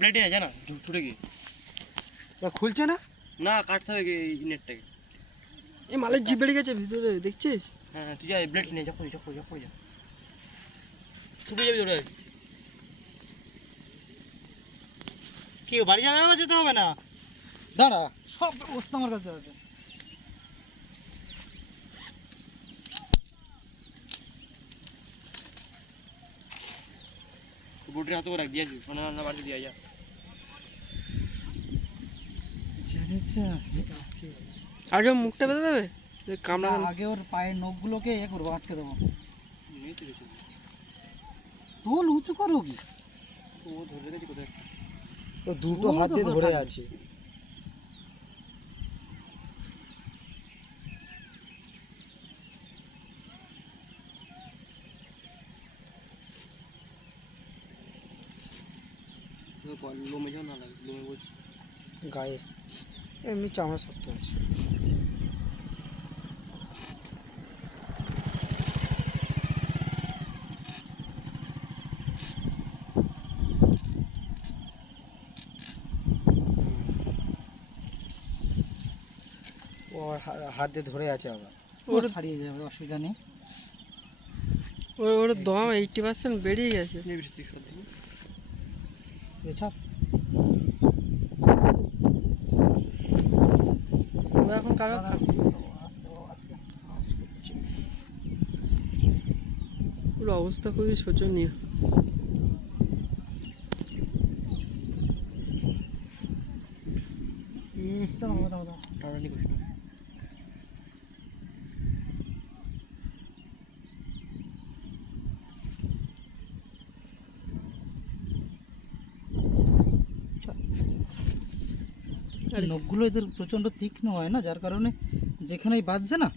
Blade নিয়ে জানা ছুটে গিয়ে খুলছে না, না কাটতে হবে এই নেটটাকে। এই মালের জিপ বেড়ে গেছে ভিতরে, দেখছিস? হ্যাঁ তুই যা ব্লেড নিয়ে যা, পড়ে যা পড়ে যা পড়ে যা, ছুটে যাবি ওরা। কি বাড়ি যাবে, আবার যেতে হবে না? দাঁড়া, সব ব্যবস্থা আমার কাছে আছে। বুটের হাতে রাখ দিয়েছি, মানে রান্না বাড়িতে দিয়ে যা। আগে মুখটা বেঁধে দেবে, কামড়া আগে ওর পায়ের নখগুলোকে করবো, আটকে দেবো। তোল উঁচু করো কি? ও ধরে রেখেছি কোথায়, ও দুটো হাত দিয়ে ধরে আছে। লোমে যাও না লাগে, লোমে বলছি গায়ে এমনি চামড়া শক্ত আছে। ও হাত দিয়ে ধরে আছে, আবার ওর ছাড়িয়ে যাবে, অসুবিধা নেই। ওর দম 80% বেরিয়ে গেছে। এখন কারো পুরো অবস্থা খুবই শোচনীয়। নখগুলো এদের প্রচন্ড তীক্ষ্ণ হয় না, যার কারণে যেখানেই বাজছে না,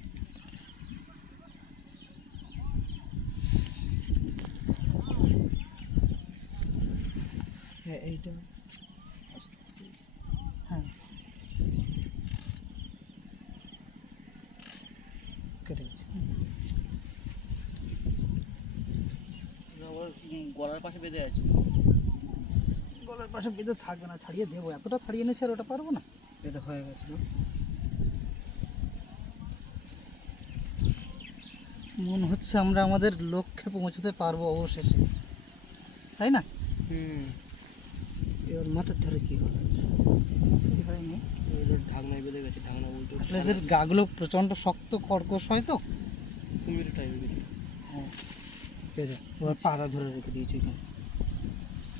হ্যাঁ এইটা, হ্যাঁ কেটে গেছে। গলার পাশে বেঁধে আছে, গলার পাশে বেঁধে থাকবে না, ছাড়িয়ে দেবো, এতটা ছাড়িয়ে এনেছে আর ওটা পারবো না, বেঁধে হয়ে গেছে। মনে হচ্ছে আমরা আমাদের লক্ষ্যে পৌঁছতে পারবো অবশেষে, তাই না? এবার মাথার ধারে কি হলো, হয়নি, ঢাকনায় বেঁধে গেছে, ঢাকনা বলতে এদের গাগুলো প্রচন্ড শক্ত কর্কশ হয় তো, কুমির টাইপের। হ্যাঁ বেঁধে ওর পাড়া ধরে রেখে দিয়েছি,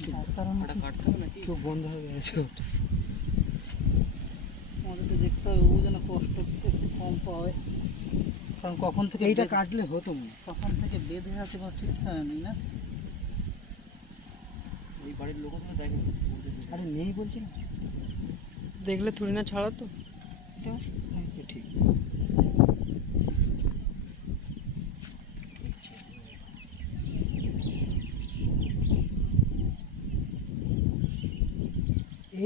যার কারণে কাটতে হবে নাকি, চোখ বন্ধ হয়ে গেছে। আমাদেরকে দেখতে হবে ও যেন কষ্ট একটু কম পায়, কারণ কখন থেকে এইটা কাটলে হতো, কখন থেকে বেঁধে আছে কোনো ঠিক নেই না। ওই বাড়ির লোক দেখে, আরে নেই বলছি না, দেখলে থুড়ি না ছাড়া তো, ঠিক।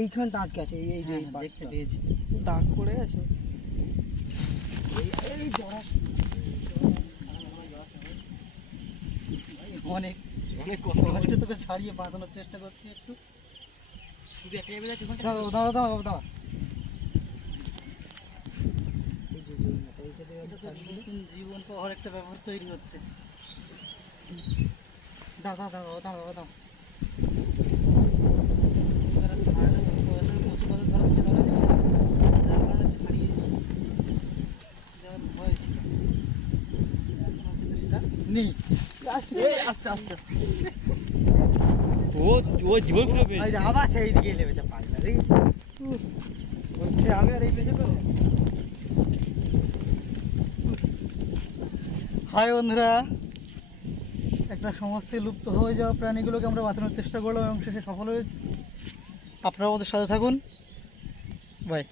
এইখানটা আটকে আছে, এই যে দেখতে পেয়েছি দাগ পড়ে আছে, এই জড়া অনেক অনেক কষ্ট তোকে ছাড়িয়ে বাঁচানোর চেষ্টা করছি একটু। শুধু একটা যাবে, দাও দাও দাও, জীবন পাওয়ার একটা ব্যাপার তৈরি হচ্ছে। দাও দাও দাও দাও দাও দাও, ছাড়লে কচু পাতা ধরা দিয়ে ধরা ছিল, যার কারণে ছাড়িয়ে যাওয়ার ভয় ছিল, এখন কিন্তু সেটা নেই। আস্তে আস্তে আস্তে ও জীবন ফিরবে, আবার সেই দিকে লেগেছে পাগলা, দেখি আমি আর এই পেয়েছে তো। হাই বন্ধুরা, একটা সমাজে লুপ্ত হয়ে যাওয়া প্রাণীগুলোকে আমরা বাঁচানোর চেষ্টা করলাম এবং শেষে সফল হয়েছি। আপনারা আমাদের সাথে থাকুন, বাই।